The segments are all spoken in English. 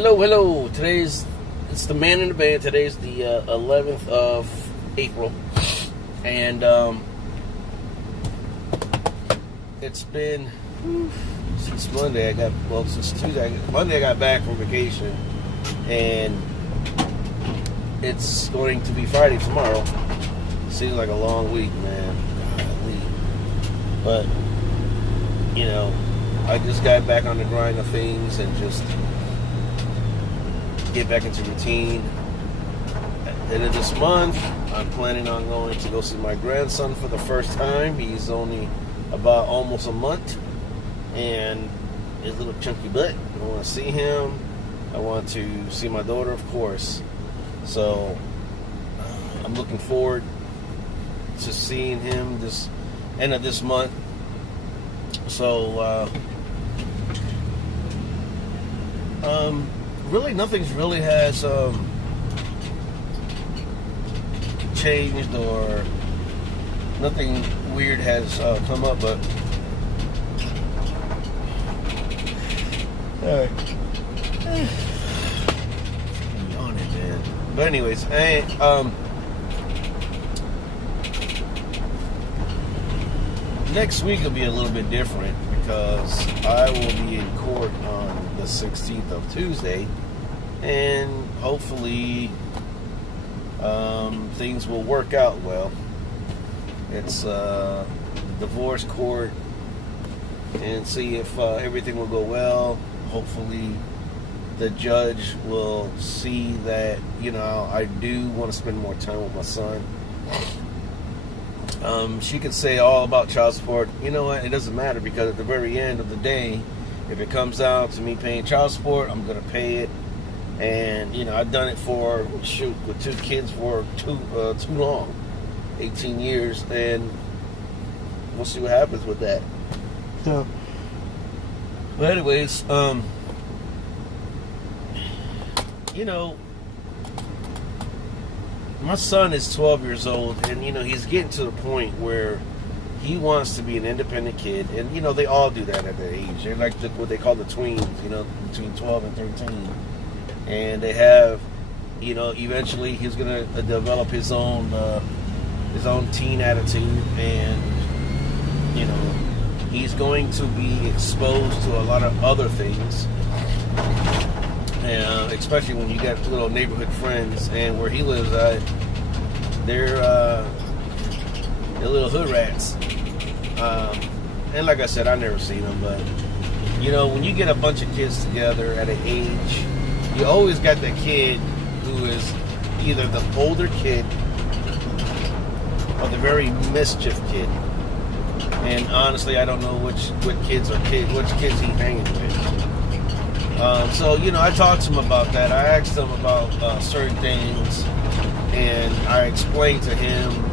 Hello. It's the man in the band. Today's the 11th of April, and it's been since Monday. Since Tuesday. Monday I got back from vacation, and it's going to be Friday tomorrow. Seems like a long week, man. Golly. But I just got back on the grind of things and just get back into routine. At the end of this month, I'm planning on going to go see my grandson for the first time. He's only about almost a month, and his little chunky butt. I want to see him. I want to see my daughter, of course. So I'm looking forward to seeing him this end of this month. So really nothing's really has changed, or nothing weird has come up, but yawning, man. But anyways, next week will be a little bit different because I will be in court on the 16th of Tuesday, and hopefully things will work out well. It's divorce court, and see if everything will go well. Hopefully the judge will see that I do want to spend more time with my son. She could say all about child support. You know what? It doesn't matter, because at the very end of the day, if it comes down to me paying child support, I'm going to pay it. And, I've done it with two kids for too long, 18 years, and we'll see what happens with that. So, but anyways, my son is 12 years old, and he's getting to the point where he wants to be an independent kid, and they all do that at that age. They're like what they call the tweens, between 12 and 13, and they have, eventually he's gonna develop his own teen attitude, and he's going to be exposed to a lot of other things. Especially when you got little neighborhood friends, and where he lives at, they're little hood rats. And like I said, I've never seen them, but when you get a bunch of kids together at an age, you always got that kid who is either the older kid or the very mischief kid. And honestly, I don't know which kids he's hanging with. So, I talked to him about that. I asked him about certain things, and I explained to him,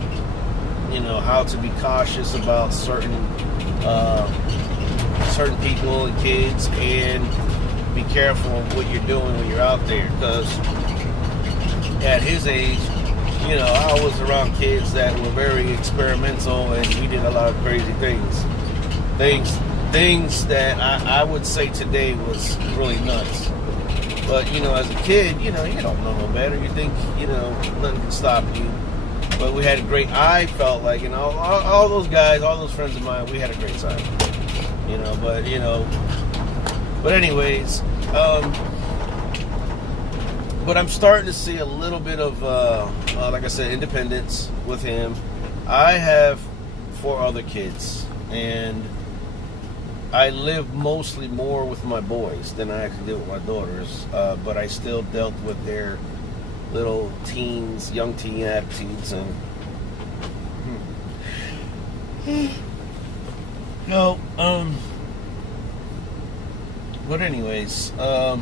how to be cautious about certain people and kids, and be careful of what you're doing when you're out there. Because at his age, I was around kids that were very experimental, and we did a lot of crazy things that I would say today was really nuts. But, as a kid, you don't know no better. You think, nothing can stop you. But we had I felt like, all those guys, all those friends of mine, we had a great time. But anyways, but I'm starting to see a little bit of, like I said, independence with him. I have 4 other kids, and I live mostly more with my boys than I actually did with my daughters, but I still dealt with their little young teen attitudes, and but anyways, I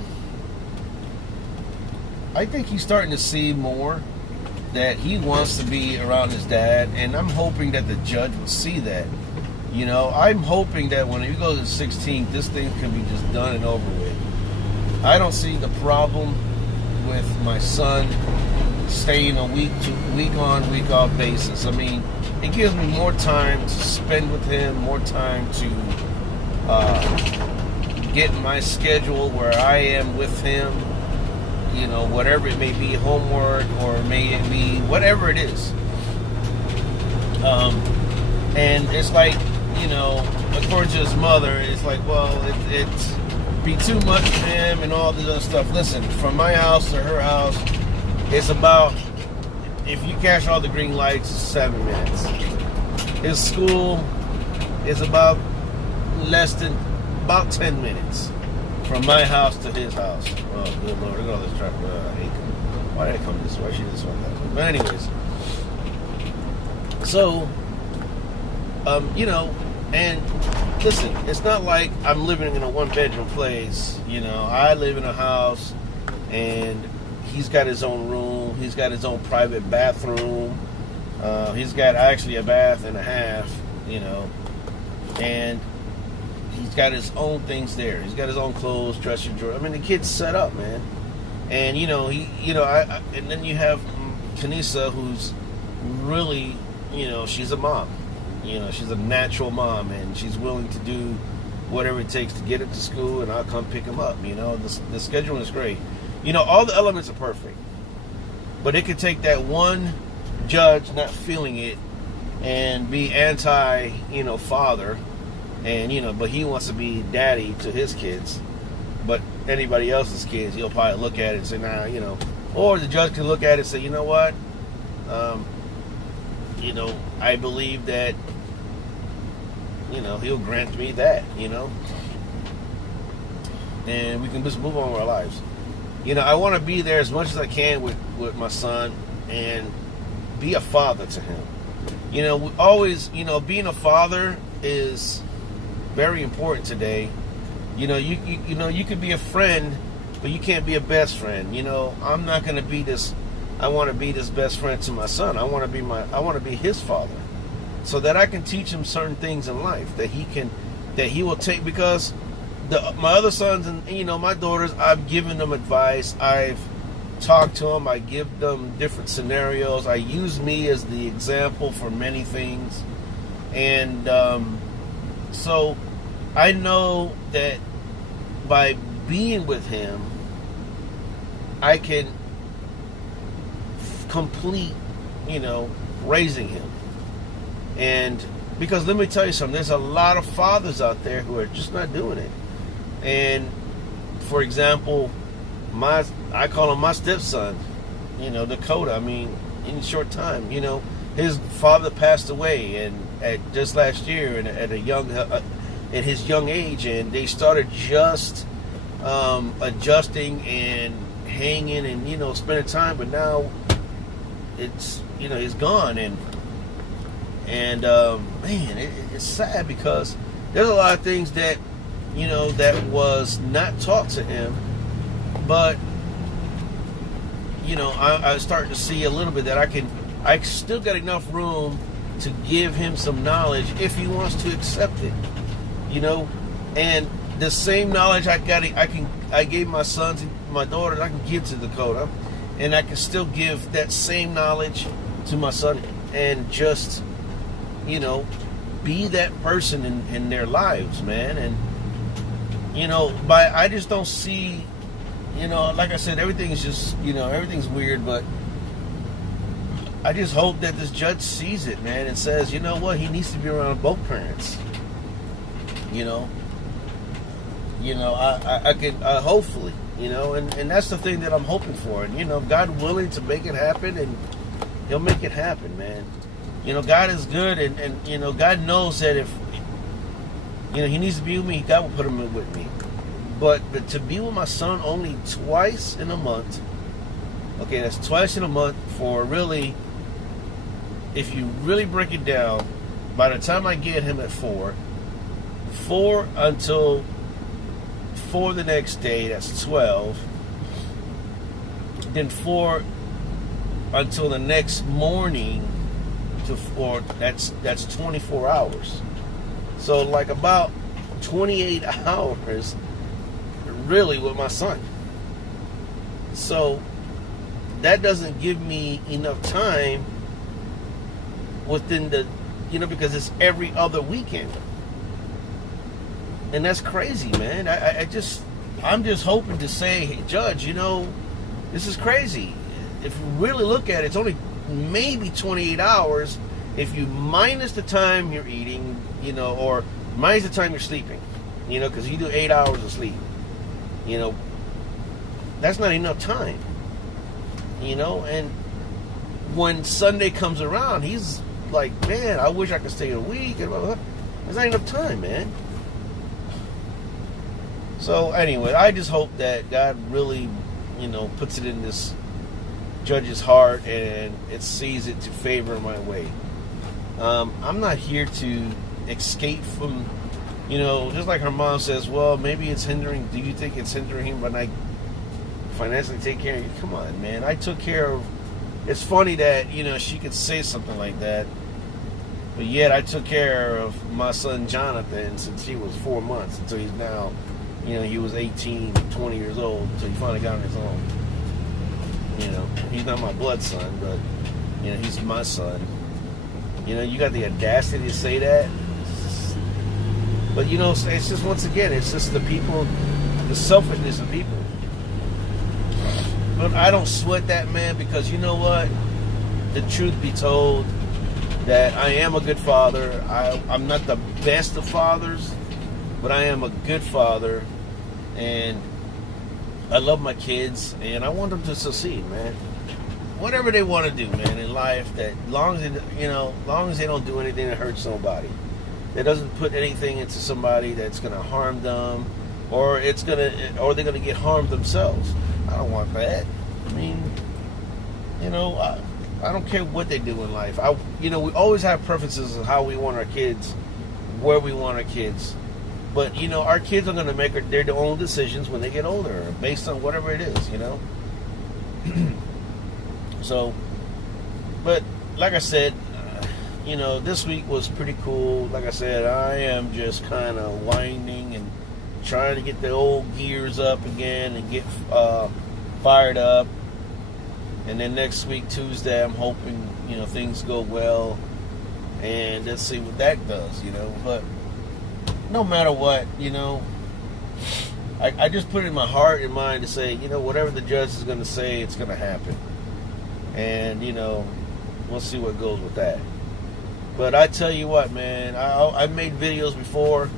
think he's starting to see more that he wants to be around his dad, and I'm hoping that the judge will see that. I'm hoping that when he goes to 16, this thing can be just done and over with. I don't see the problem with my son staying a week on, week off basis. I mean, it gives me more time to spend with him, more time to get my schedule where I am with him, whatever it may be, homework, or may it be whatever it is. And it's like, according to his mother, it's like, well, it's be too much for him and all this other stuff. Listen, from my house to her house, it's about, if you catch all the green lights, 7 minutes. His school is about 10 minutes from my house to his house. Oh, good Lord, look at all this traffic. I hate them. Why did I come this way? She just went that way. But anyways, so, and listen, it's not like I'm living in a one-bedroom place. I live in a house, and he's got his own room. He's got his own private bathroom. He's got actually a bath and a half, and he's got his own things there. He's got his own clothes, dresser drawer. I mean, the kid's set up, man. And and then you have Kanisa, who's really, she's a mom. She's a natural mom, and she's willing to do whatever it takes to get him to school, and I'll come pick him up. The schedule is great. All the elements are perfect, but it could take that one judge not feeling it and be anti, father, and but he wants to be daddy to his kids, but anybody else's kids, he'll probably look at it and say, nah, or the judge can look at it and say, you know what, I believe that, he'll grant me that, and we can just move on with our lives. I want to be there as much as I can with my son and be a father to him. We always, being a father is very important today. You could be a friend, but you can't be a best friend. I'm not going to be this. I want to be this best friend to my son. I want to be his father, so that I can teach him certain things in life that he will take, because my other sons and my daughters, I've given them advice. I've talked to them. I give them different scenarios. I use me as the example for many things, and so I know that by being with him, I can complete, raising him. And because let me tell you something, there's a lot of fathers out there who are just not doing it. And for example, I call him my stepson, Dakota. I mean, in a short time, his father passed away, and at just last year, and at his young age, and they started just adjusting and hanging and spending time. But now it's he's gone, and man, it's sad, because there's a lot of things that that was not taught to him, but I started to see a little bit that I still got enough room to give him some knowledge if he wants to accept it, and the same knowledge I gave my sons and my daughters, I can give to Dakota, and I can still give that same knowledge to my son, and just be that person in their lives, man. And I just don't see, like I said, everything is just, everything's weird, but I just hope that this judge sees it, man, and says, you know what, he needs to be around both parents. I could hopefully, and that's the thing that I'm hoping for. And God willing to make it happen, and He'll make it happen, man. God is good, and God knows that if he needs to be with me, God will put him with me. But to be with my son only twice in a month, okay, that's twice in a month for really, if you really break it down, by the time I get him at 4 until 4 the next day, that's 12. Then 4 until the next morning to 4, that's 24 hours. So like about 28 hours really with my son. So that doesn't give me enough time within the, because it's every other weekend. And that's crazy, man. I'm just hoping to say, hey, Judge, This is crazy. If you really look at it, it's only maybe 28 hours if you minus the time you're eating, or minus the time you're sleeping, because you do 8 hours of sleep. That's not enough time. And when Sunday comes around, he's like, man, I wish I could stay a week. And blah, blah, blah. There's not enough time, man. So anyway, I just hope that God really, puts it in this judge's heart and it sees it to favor my way. I'm not here to escape from, just like her mom says, well, maybe it's hindering. Do you think it's hindering him when I financially take care of you? Come on, man. I took care of. It's funny that, she could say something like that, but yet I took care of my son Jonathan since he was 4 months until he's now, he was 18, 20 years old until he finally got on his own. He's not my blood son, but, he's my son. You got the audacity to say that. But, it's just, once again, it's just the people, the selfishness of people. But I don't sweat that, man, because you know what? The truth be told, that I am a good father. I'm not the best of fathers, but I am a good father, and I love my kids, and I want them to succeed, man. Whatever they want to do, man, in life, that long as they don't do anything that hurts nobody, that doesn't put anything into somebody that's going to harm them, or they're going to get harmed themselves. I don't want that. I mean, I don't care what they do in life. We always have preferences of how we want our kids, where we want our kids. But, our kids are going to make their own decisions when they get older, based on whatever it is, So, but like I said, this week was pretty cool. Like I said, I am just kind of winding and trying to get the old gears up again and get fired up. And then next week, Tuesday, I'm hoping, things go well. And let's see what that does, But no matter what, I just put it in my heart and mind to say, whatever the judge is going to say, it's going to happen. And, we'll see what goes with that. But I tell you what, man, I made videos before,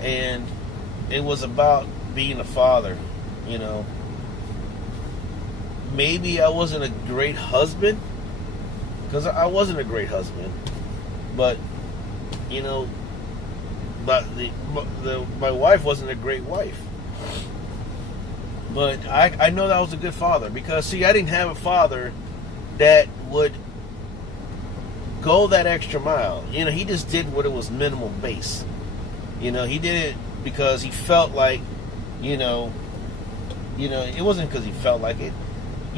and it was about being a father, Maybe I wasn't a great husband, because I wasn't a great husband, but my wife wasn't a great wife. But I know that I was a good father, because see, I didn't have a father that would go that extra mile. He just did what it was minimal base. He did it because he felt like, it wasn't because he felt like it.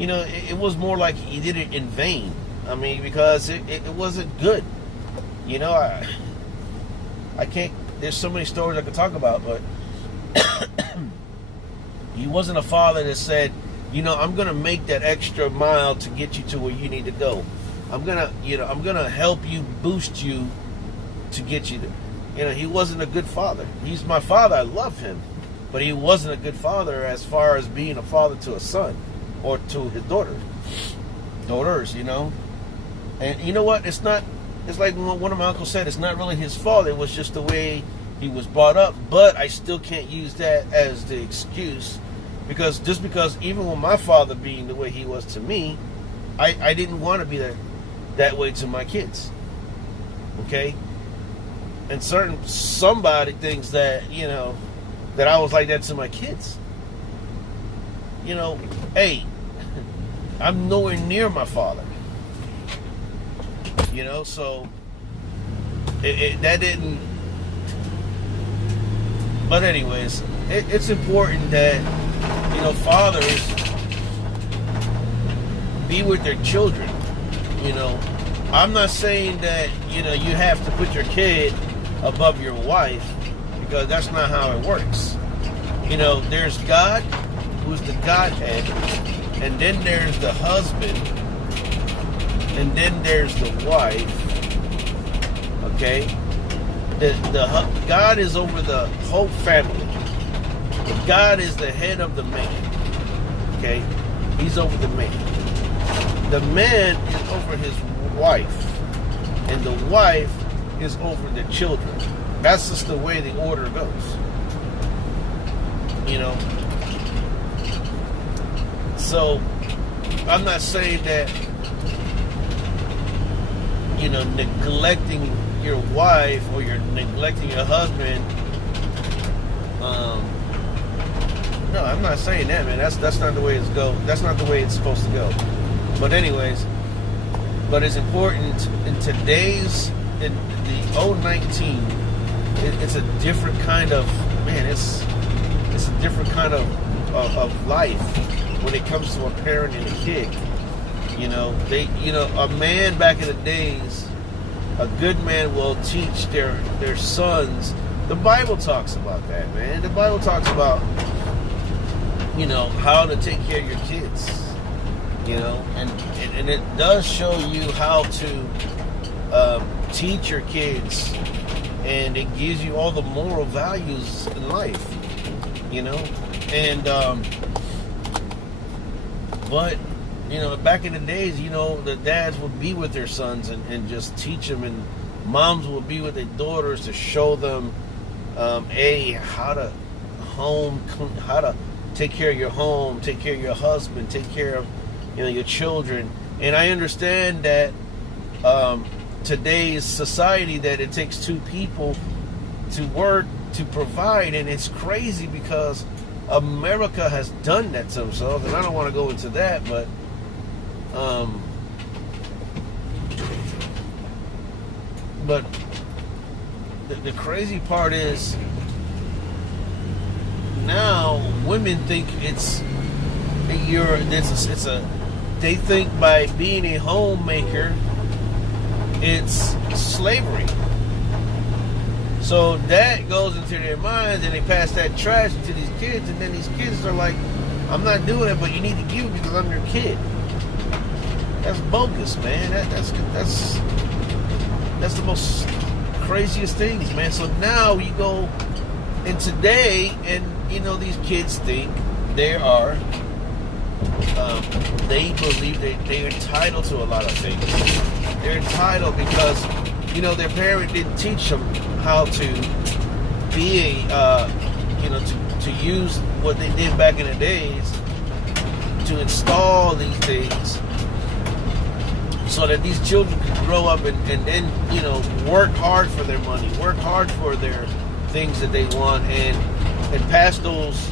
It was more like he did it in vain. I mean, because it wasn't good. I can't, there's so many stories I could talk about, but he wasn't a father that said, I'm going to make that extra mile to get you to where you need to go. I'm going to help you, boost you to get you there. He wasn't a good father. He's my father. I love him. But he wasn't a good father as far as being a father to a son. Or to his daughters, And you know what? It's like one of my uncles said, it's not really his fault. It was just the way he was brought up. But I still can't use that as the excuse. Because even with my father being the way he was to me, I didn't want to be that way to my kids. Okay? And somebody thinks that, that I was like that to my kids. Hey, I'm nowhere near my father. So that didn't. But anyways, it's important that fathers be with their children. I'm not saying that you have to put your kid above your wife, because that's not how it works. There's God, who's the Godhead, and then there's the husband, and then there's the wife. Okay, God is over the whole family. God is the head of the man. Okay, He's over the man. The man is over his wife. And the wife is over the children. That's just the way the order goes. You know? So, I'm not saying that, you know, neglecting your wife or you're neglecting your husband. No, I'm not saying that, man. That's not the way it's go. That's not the way it's supposed to go. But anyways, but it's important in today's, in the 019, it's a different kind of, man, it's a different kind of life when it comes to a parent and a kid. You know, a man back in the days, a good man will teach their sons. The Bible talks about that, man. The Bible talks about, you know, how to take care of your kids. You know, and it does show you how to teach your kids, and it gives you all the moral values in life. You know, and but you know, back in the days, you know, the dads would be with their sons and just teach them, and moms would be with their daughters to show them, how to how to take care of your home, take care of your husband, take care of, you know, your children. And I understand that today's society, that it takes two people to work to provide, and it's crazy because America has done that to themselves, and I don't want to go into that, but the crazy part is now women think they think by being a homemaker it's slavery. So that goes into their minds, and they pass that trash to these kids, and then these kids are like, I'm not doing it, but you need to give it because I'm your kid. That's bogus, man. That's the most craziest things, man. So now you go in today, and you know, these kids think they are, they believe they're entitled to a lot of things. They're entitled because, you know, their parent didn't teach them how to be you know, to use what they did back in the days, to install these things so that these children could grow up and then, you know, work hard for their money, work hard for their things that they want, and pass those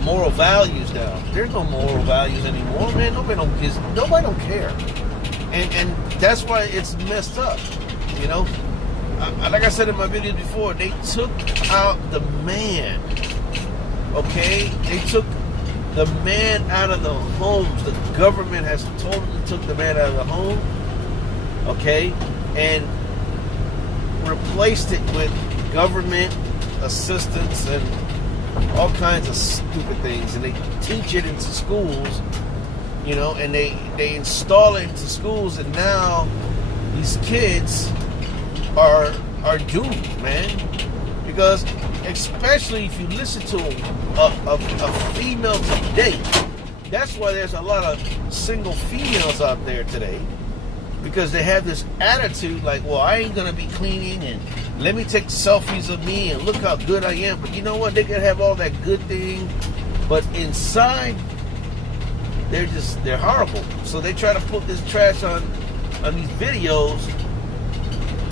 moral values down. There's no moral values anymore, man. Nobody don't care, and that's why it's messed up. You know, like I said in my videos before, they took out the man. Okay, they took the man out of the homes. The government has totally took the man out of the home. Okay, and replaced it with government assistance and all kinds of stupid things, and they teach it into schools, you know, and they install it into schools, and now these kids are doomed, man, because especially if you listen to a female today, that's why there's a lot of single females out there today, because they have this attitude like, well, I ain't gonna be cleaning, and let me take selfies of me and look how good I am. But you know what? They can have all that good thing, but inside they're horrible. So they try to put this trash on these videos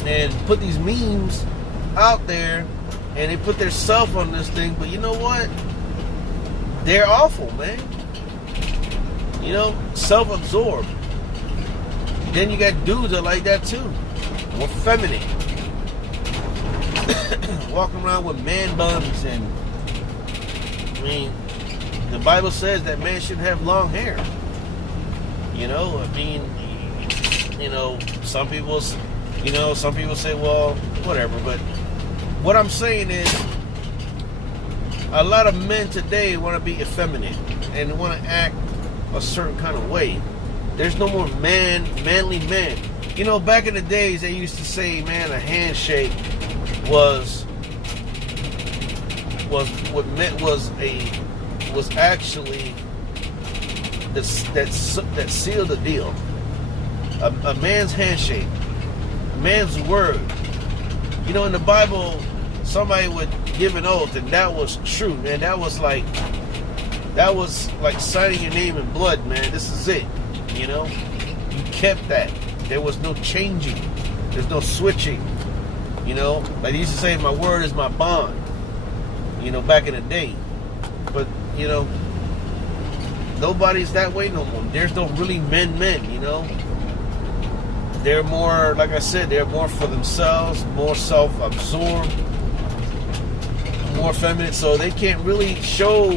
and put these memes out there, and they put their self on this thing. But you know what? They're awful, man. You know, self-absorbed. Then you got dudes that are like that too, more feminine, walking around with man buns, and I mean, the Bible says that man shouldn't have long hair. You know, I mean, you know, some people say, well, whatever. But what I'm saying is, a lot of men today want to be effeminate and want to act a certain kind of way. There's no more manly men. You know, back in the days, they used to say, man, a handshake was actually that seal the deal. A man's handshake, a man's word. You know, in the Bible, somebody would give an oath, and that was true, man. That was like signing your name in blood, man. This is it. You know, you kept that. There was no changing. There's no switching. You know, like they used to say, my word is my bond. You know, back in the day. But, you know, nobody's that way no more. There's no really men, you know. They're more, like I said, they're more for themselves, more self-absorbed, more feminine, so they can't really show,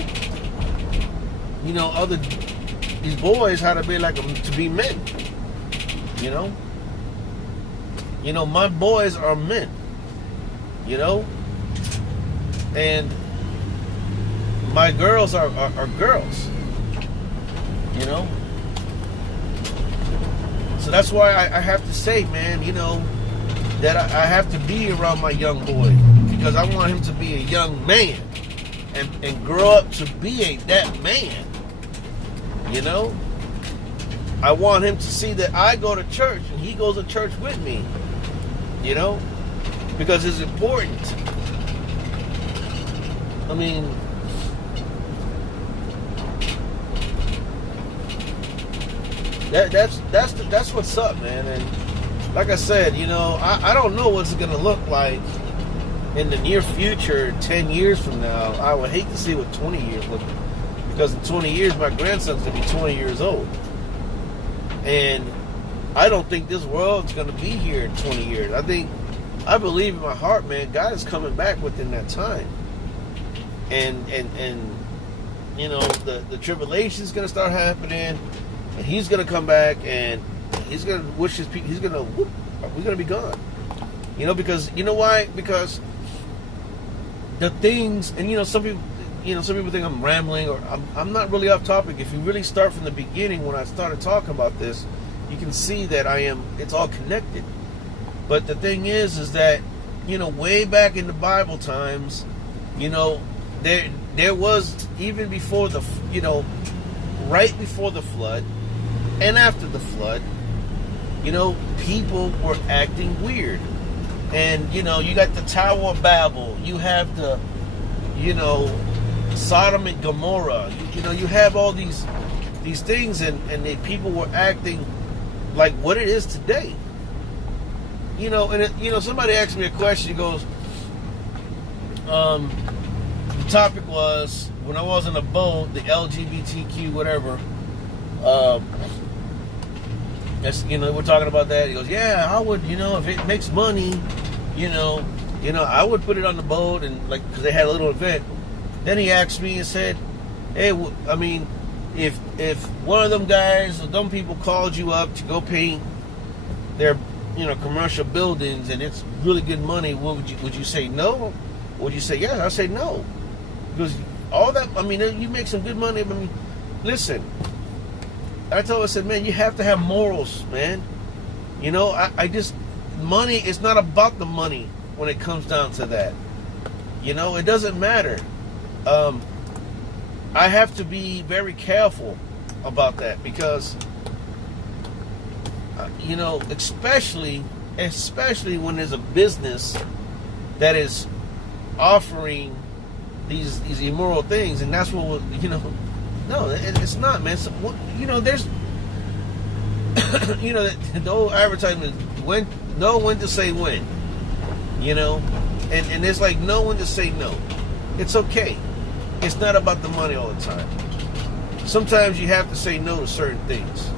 you know, these boys how to be like to be men. You know, my boys are men. You know, and my girls are girls. You know. So that's why I have to say, man, you know, that I have to be around my young boy, because I want him to be a young man and grow up to be that man. You know? I want him to see that I go to church and he goes to church with me. You know? Because it's important. I mean, that's what's up, man. And like I said, you know, I don't know what's gonna look like in the near future, 10 years from now. I would hate to see what 20 years look like, because in 20 years my grandson's gonna be 20 years old, and I don't think this world's gonna be here in 20 years. I believe in my heart, man, God is coming back within that time, and you know, the tribulation's gonna start happening. And he's gonna come back, and he's gonna wish his people. He's gonna whoop. We're gonna be gone. You know, because you know why? Because the things, and you know, some people think I'm rambling, or I'm not really off topic. If you really start from the beginning, when I started talking about this, you can see that it's all connected. But the thing is that, you know, way back in the Bible times, you know, there was, even before the, you know, right before the flood and after the flood, you know, people were acting weird. And, you know, you got the Tower of Babel. You have the, you know, Sodom and Gomorrah. You know, you have all these things, and the people were acting like what it is today. You know, and you know, somebody asked me a question. He goes, the topic was, when I was on a boat, the LGBTQ whatever, that's, you know, we're talking about that. He goes, yeah, I would, you know, if it makes money, you know, I would put it on the boat, and like, because they had a little event. Then he asked me and said, hey, I mean, if one of them guys or them people called you up to go paint their, you know, commercial buildings, and it's really good money, what would you say no? Or would you say yes? I say no, because all that, I mean, you make some good money. I mean, listen, I told him, I said, man, you have to have morals, man. You know, I just, money is not about the money when it comes down to that. You know, it doesn't matter. I have to be very careful about that, because, you know, especially when there's a business that is offering these immoral things, and that's what, you know, no, it's not, man. So, you know, there's, you know, the old advertisement, know when to say when, you know, and it's like, know when to say no. It's okay. It's not about the money all the time. Sometimes you have to say no to certain things.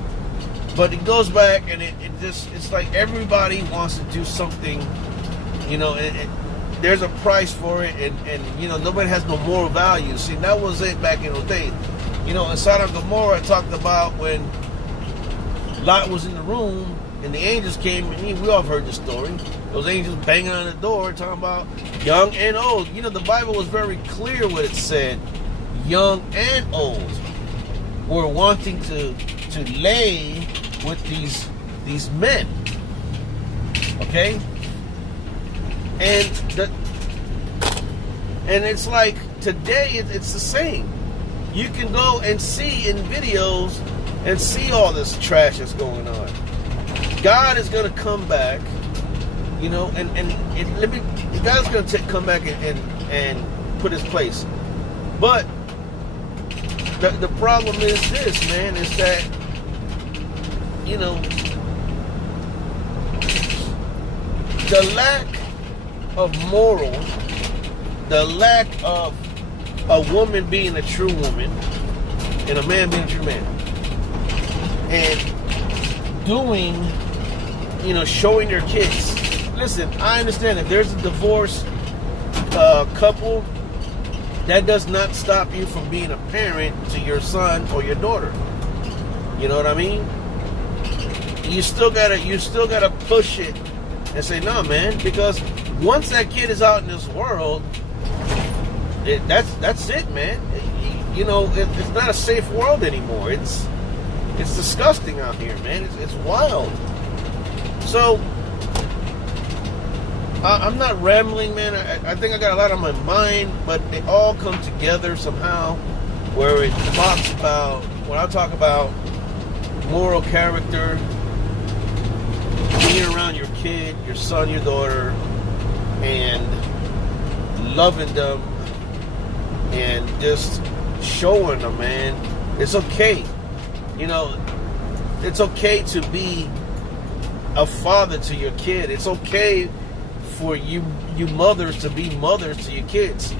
But it goes back, and it's like everybody wants to do something, you know, and there's a price for it, and you know, nobody has no moral value. See, that was it back in the day. You know, in Sodom and Gomorrah, I talked about when Lot was in the room and the angels came, and we all have heard the story. Those angels banging on the door talking about young and old. You know, the Bible was very clear what it said. Young and old were wanting to lay with these men. Okay? And it's like today it's the same. You can go and see in videos and see all this trash that's going on. God is going to come back, you know, and God's going to come back and put his place. But the problem is this, man, is that, you know, the lack of moral, the lack of a woman being a true woman and a man being a true man, and doing, you know, showing their kids. Listen, I understand if there's a divorce couple, that does not stop you from being a parent to your son or your daughter. You know what I mean? You still gotta push it and say, no, man, because once that kid is out in this world, that's it, man. You know, it's not a safe world anymore. It's disgusting out here, man. It's wild. So I'm not rambling, man. I think I got a lot on my mind, but they all come together somehow, where it talks about, when I talk about moral character, being around your kid, your son, your daughter, and loving them, and just showing them, man, it's okay. You know, it's okay to be a father to your kid. It's okay for you mothers to be mothers to your kids.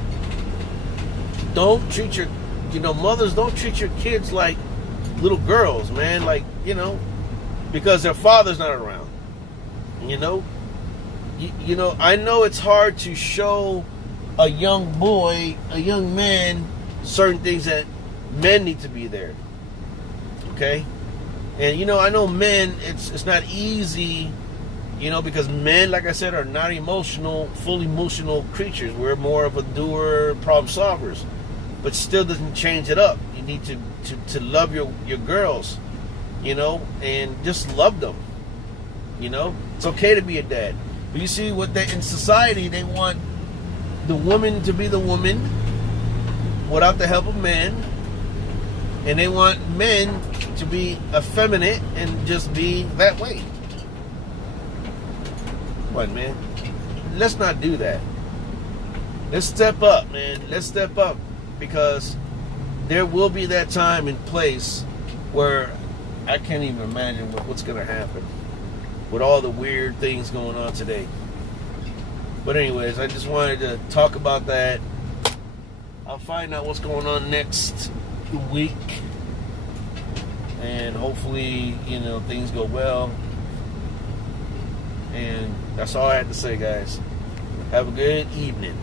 Don't treat your, you know, mothers, don't treat your kids like little girls, man. Like, you know, because their father's not around. You know, you know, I know it's hard to show a young boy, a young man, certain things that men need to be there. Okay? And, you know, I know men, it's not easy, you know, because men, like I said, are not full emotional creatures. We're more of a doer, problem solvers. But still doesn't change it up. You need to love your girls, you know, and just love them. You know, it's okay to be a dad. But you see, what they in society, they want the woman to be the woman without the help of men, and they want men to be effeminate and just be that way. What, man? Let's not do that. Let's step up, man. Let's step up, because there will be that time and place where I can't even imagine what's going to happen with all the weird things going on today. But anyways, I just wanted to talk about that. I'll find out what's going on next week, and hopefully, you know, things go well. And that's all I had to say, guys. Have a good evening.